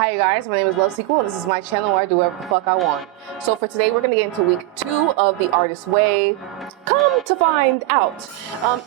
Hi guys, my name is LoveSequel and this is my channel where I do whatever the fuck I want. So for today we're going to get into week 2 of The Artist's Way. Come to find out.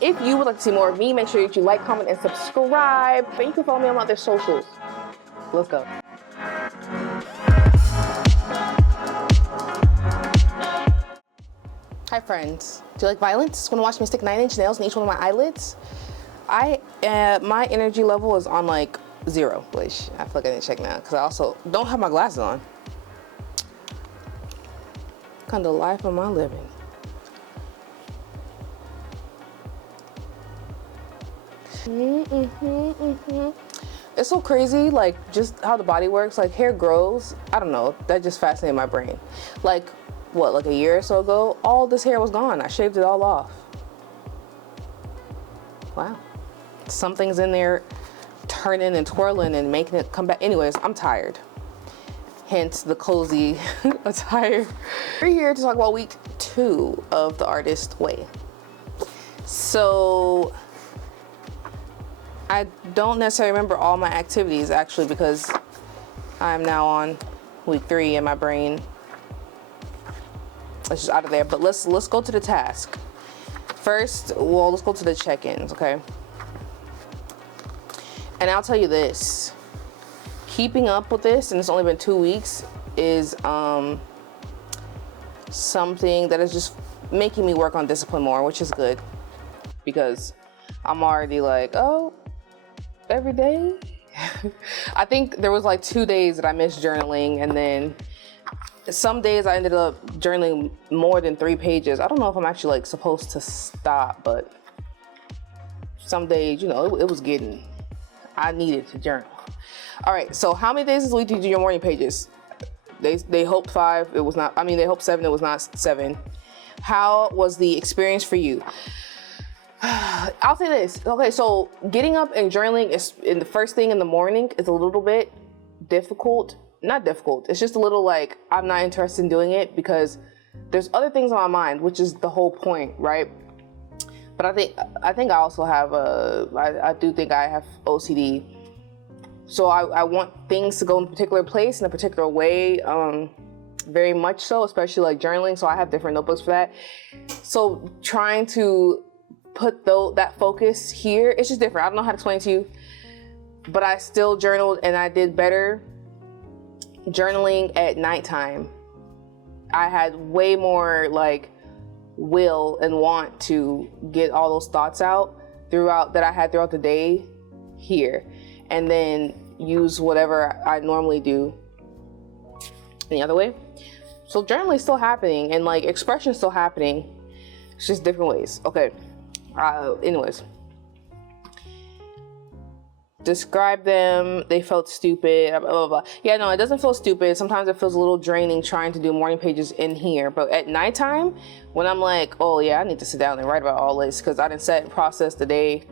If you would like to see more of me, make sure that you like, comment, and subscribe. And you can follow me on my other socials. Let's go. Hi friends. Do you like violence? Want to watch me stick 9-inch nails in each one of my eyelids? My energy level is on like 0, which I feel like I didn't check now because I also don't have my glasses on. What kind of life am I living? It's so crazy, like just how the body works. Like hair grows. I don't know. That just fascinated my brain. Like what, like a year or so ago, all this hair was gone. I shaved it all off. Wow. Something's in there turning and twirling and making it come back. Anyways, I'm tired. Hence the cozy attire. We're here to talk about week 2 of The Artist's Way. So I don't necessarily remember all my activities actually because I'm now on week 3 and my brain is just out of there. But let's go to the task. First, well, let's go to the check-ins, okay? And I'll tell you this, keeping up with this, and it's only been 2 weeks, is something that is just making me work on discipline more, which is good. Because I'm already like, oh, every day? I think there was like 2 days that I missed journaling, and then some days I ended up journaling more than 3 pages. I don't know if I'm actually like supposed to stop, but some days, you know, it was getting, I needed to journal. All right, so how many days this week do you do your morning pages? They hoped 5, it was not, I mean, they hoped 7, it was not 7. How was the experience for you? I'll say this, okay, so getting up and journaling is in the first thing in the morning is a little bit difficult. Not difficult, it's just a little like, I'm not interested in doing it because there's other things on my mind, which is the whole point, right? But I think I also have I do think I have OCD. So I want things to go in a particular place in a particular way, very much so, especially like journaling. So I have different notebooks for that. So trying to put that focus here, it's just different. I don't know how to explain it to you, but I still journaled and I did better journaling at nighttime. I had way more like will and want to get all those thoughts out that I had throughout the day here, and then use whatever I normally do any other way. So journaling is still happening and like expression is still happening. It's just different ways. Okay. Anyways. Describe them. They felt stupid. Blah, blah, blah. Yeah, no, it doesn't feel stupid. Sometimes it feels a little draining trying to do morning pages in here. But at nighttime, when I'm like, oh yeah, I need to sit down and write about all this because I didn't set and process the day.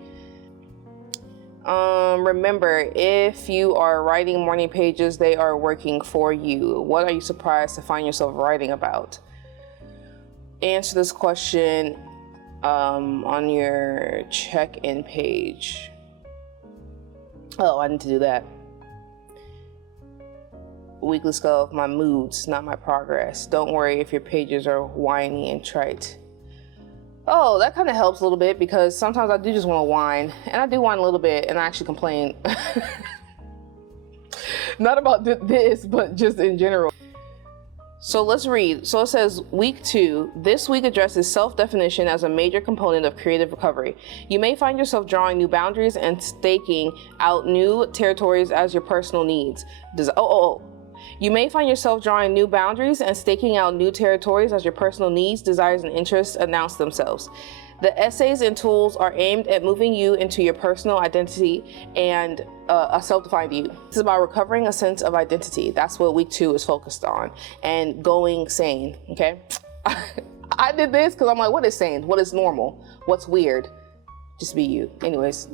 Remember, if you are writing morning pages, they are working for you. What are you surprised to find yourself writing about? Answer this question on your check-in page. Oh, I need to do that. Weekly scale of my moods, not my progress. Don't worry if your pages are whiny and trite. Oh, that kind of helps a little bit because sometimes I do just want to whine. And I do whine a little bit and I actually complain. Not about this, but just in general. So let's read. So it says, week 2, this week addresses self-definition as a major component of creative recovery. You may find yourself drawing new boundaries and staking out new territories as your personal needs. You may find yourself drawing new boundaries and staking out new territories as your personal needs, desires, and interests announce themselves. The essays and tools are aimed at moving you into your personal identity and a self-defined you. This is about recovering a sense of identity. That's what week 2 is focused on, and going sane, okay? I did this because I'm like, what is sane? What is normal? What's weird? Just be you. Anyways.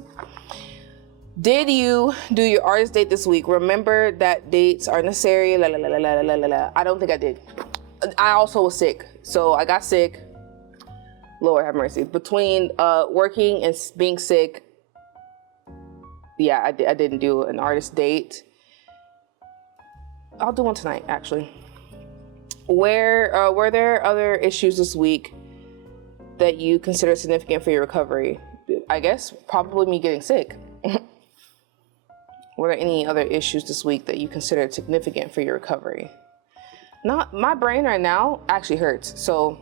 Did you do your artist date this week? Remember that dates are necessary. I don't think I did. I also was sick. So I got sick. Lord have mercy. Between working and being sick, yeah, I didn't do an artist date. I'll do one tonight, actually. Were there other issues this week that you consider significant for your recovery? I guess probably me getting sick. Were there any other issues this week that you considered significant for your recovery? Not, my brain right now actually hurts, so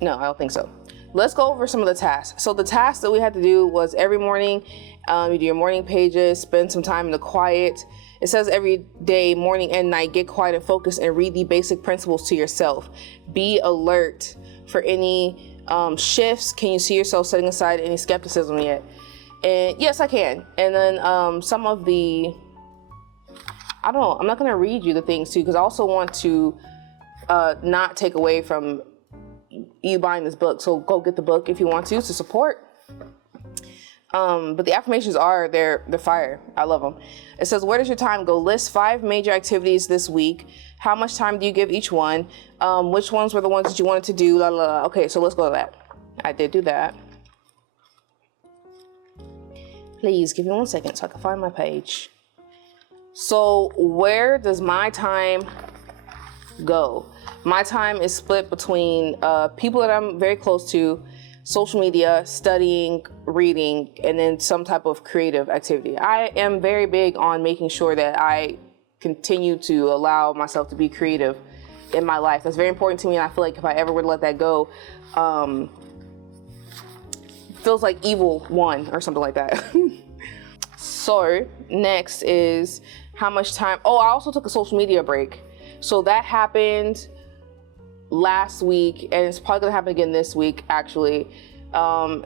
no, I don't think so. Let's go over some of the tasks. So the tasks that we had to do was every morning, you do your morning pages, spend some time in the quiet. It says every day, morning and night, get quiet and focus and read the basic principles to yourself. Be alert for any shifts. Can you see yourself setting aside any skepticism yet? And yes, I can. And then some of the, I don't know, I'm not going to read you the things too, because I also want to not take away from you buying this book. So go get the book if you want to support. But the affirmations are, they're fire. I love them. It says, where does your time go? List 5 major activities this week. How much time do you give each one? Which ones were the ones that you wanted to do? La, la, la. Okay, so let's go to that. I did do that. Please give me 1 second so I can find my page. So where does my time go? My time is split between people that I'm very close to, social media, studying, reading, and then some type of creative activity. I am very big on making sure that I continue to allow myself to be creative in my life. That's very important to me, and I feel like if I ever were to let that go, feels like evil won or something like that. So next is how much time. Oh, I also took a social media break. So that happened last week, and it's probably gonna happen again this week, actually. And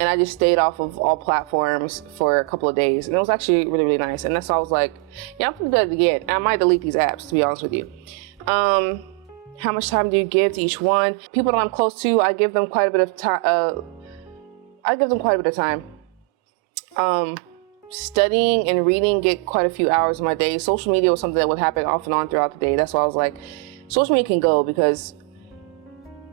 I just stayed off of all platforms for a couple of days, and it was actually really, really nice. And that's why I was like, yeah, I'm gonna do that again. And I might delete these apps, to be honest with you. How much time do you give to each one? People that I'm close to, I give them quite a bit of time. Studying and reading get quite a few hours of my day. Social media was something that would happen off and on throughout the day. That's why I was like, social media can go, because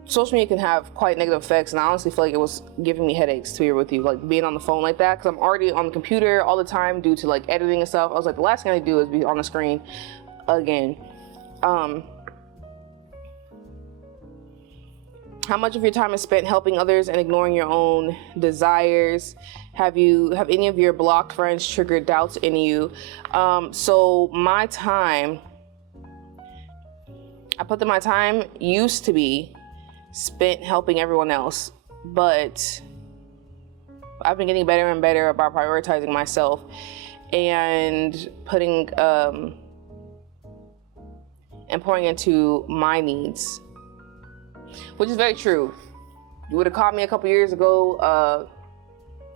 social media can have quite negative effects, and I honestly feel like it was giving me headaches, to be with you, like being on the phone like that, because I'm already on the computer all the time due to like editing and stuff. I was like, the last thing I do is be on the screen again. How much of your time is spent helping others and ignoring your own desires? Have any of your blocked friends triggered doubts in you? So my time, I put that my time used to be spent helping everyone else, but I've been getting better and better about prioritizing myself and putting and pouring into my needs, which is very true. You would have caught me a couple years ago.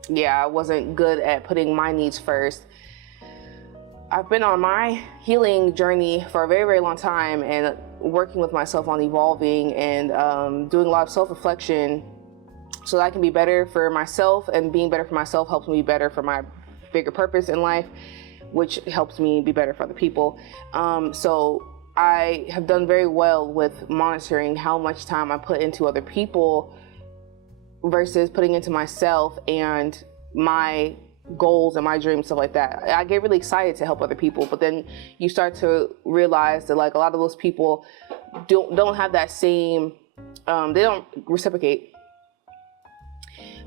Yeah, I wasn't good at putting my needs first. I've been on my healing journey for a very, very long time, and working with myself on evolving and doing a lot of self-reflection so that I can be better for myself, and being better for myself helps me be better for my bigger purpose in life, which helps me be better for other people. So I have done very well with monitoring how much time I put into other people versus putting into myself and my goals and my dreams, stuff like that. I get really excited to help other people, but then you start to realize that like a lot of those people don't have that same, they don't reciprocate.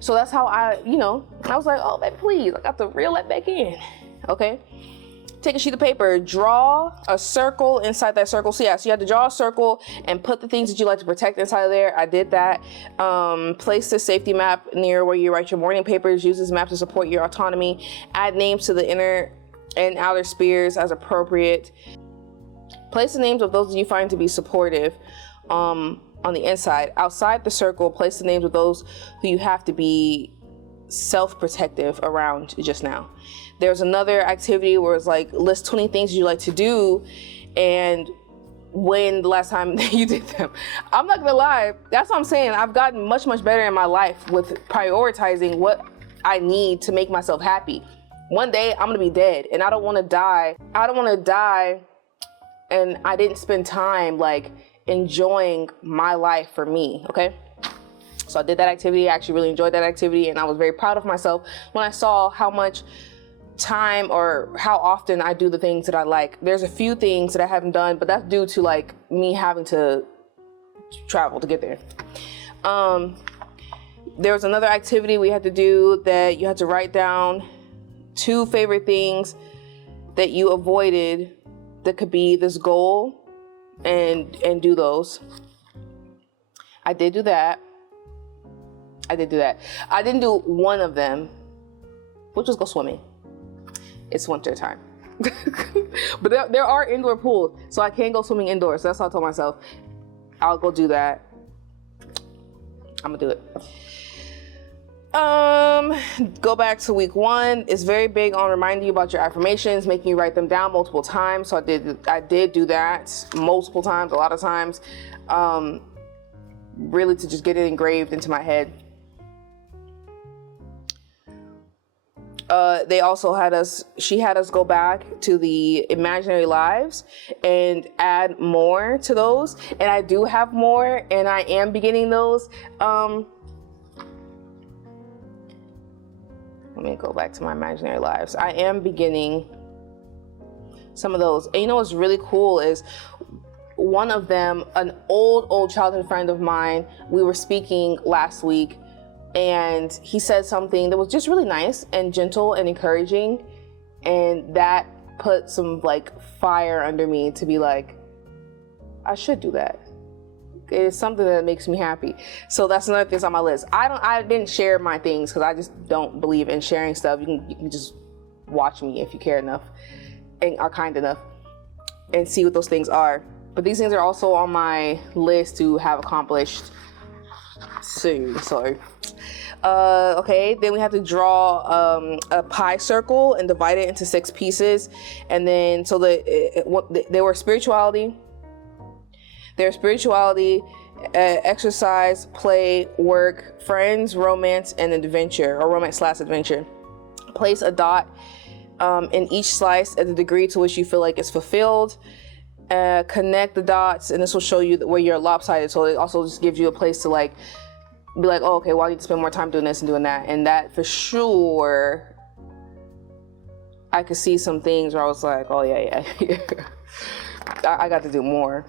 So that's how I was like, oh, baby, please, I got to reel that back in. Okay. Take a sheet of paper, draw a circle inside that circle. So yeah, so you have to draw a circle and put the things that you like to protect inside of there. I did that. Place the safety map near where you write your morning papers. Use this map to support your autonomy. Add names to the inner and outer spheres as appropriate. Place the names of those that you find to be supportive on the inside. Outside the circle, place the names of those who you have to be self-protective around just now. There's another activity where it's like, list 20 things you like to do and when the last time you did them. I'm not gonna lie, that's what I'm saying. I've gotten much, much better in my life with prioritizing what I need to make myself happy. One day I'm gonna be dead, and I don't wanna die. I don't wanna die and I didn't spend time like enjoying my life for me, okay? So I did that activity. I actually really enjoyed that activity, and I was very proud of myself when I saw how much time or how often I do the things that I like. There's a few things that I haven't done, but that's due to like me having to travel to get there. There was another activity we had to do that you had to write down 2 favorite things that you avoided that could be this goal and do those. I did do that. I didn't do one of them, which was go swimming. It's winter time. But there are indoor pools, so I can go swimming indoors. So that's how I told myself, I'll go do that. I'm gonna do it. Go back to week 1. It's very big on reminding you about your affirmations, making you write them down multiple times. So I did do that multiple times, a lot of times, really to just get it engraved into my head. They also she had us go back to the imaginary lives and add more to those. And I do have more, and I am beginning those. Let me go back to my imaginary lives. I am beginning some of those. And you know what's really cool is one of them, an old childhood friend of mine, we were speaking last week, and he said something that was just really nice and gentle and encouraging, and that put some like fire under me to be like, I should do that. It is something that makes me happy. So that's another thing on my list. I didn't share my things because I just don't believe in sharing stuff. You can just watch me if you care enough and are kind enough and see what those things are. But these things are also on my list to have accomplished soon. So okay, then we have to draw a pie circle and divide it into 6 pieces. And then so they were spirituality, exercise, play, work, friends, romance, and adventure, or romance/adventure. Place a dot in each slice at the degree to which you feel like it's fulfilled. Connect the dots, and this will show you where you're lopsided. So it also just gives you a place to like be like, oh, okay, well, I need to spend more time doing this and doing that. And that for sure, I could see some things where I was like, oh yeah. I got to do more.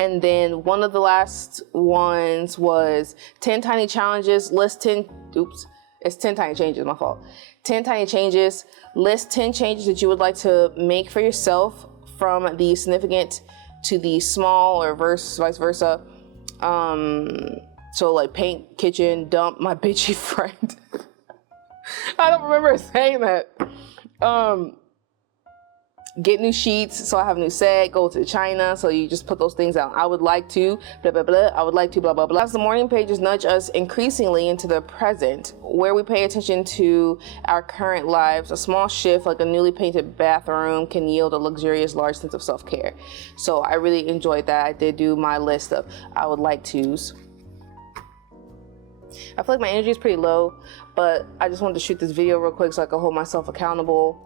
And then one of the last ones was 10 tiny challenges, list 10 tiny changes, my fault. 10 tiny changes, list 10 changes that you would like to make for yourself from the significant to the small, or vice versa. So like paint, kitchen, dump my bitchy friend. I don't remember saying that. Get new sheets, so I have a new set. Go to China, so you just put those things out. I would like to, blah, blah, blah. I would like to, blah, blah, blah. As the morning pages nudge us increasingly into the present, where we pay attention to our current lives, a small shift like a newly painted bathroom can yield a luxurious, large sense of self-care. So I really enjoyed that. I did do my list of I would like to's. I feel like my energy is pretty low, but I just wanted to shoot this video real quick so I could hold myself accountable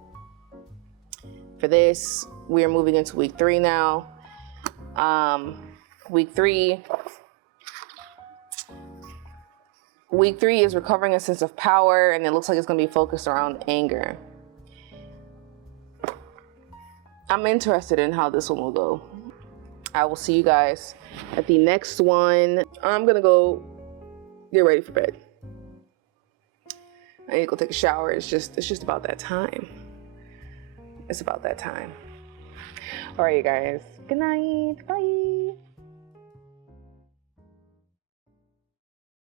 for this. We are moving into week 3 now. Week 3 is recovering a sense of power, and it looks like it's going to be focused around anger. I'm interested in how this one will go. I will see you guys at the next one. I'm going to go get ready for bed. I need to go take a shower. It's just about that time. It's about that time. All right, you guys. Good night. Bye.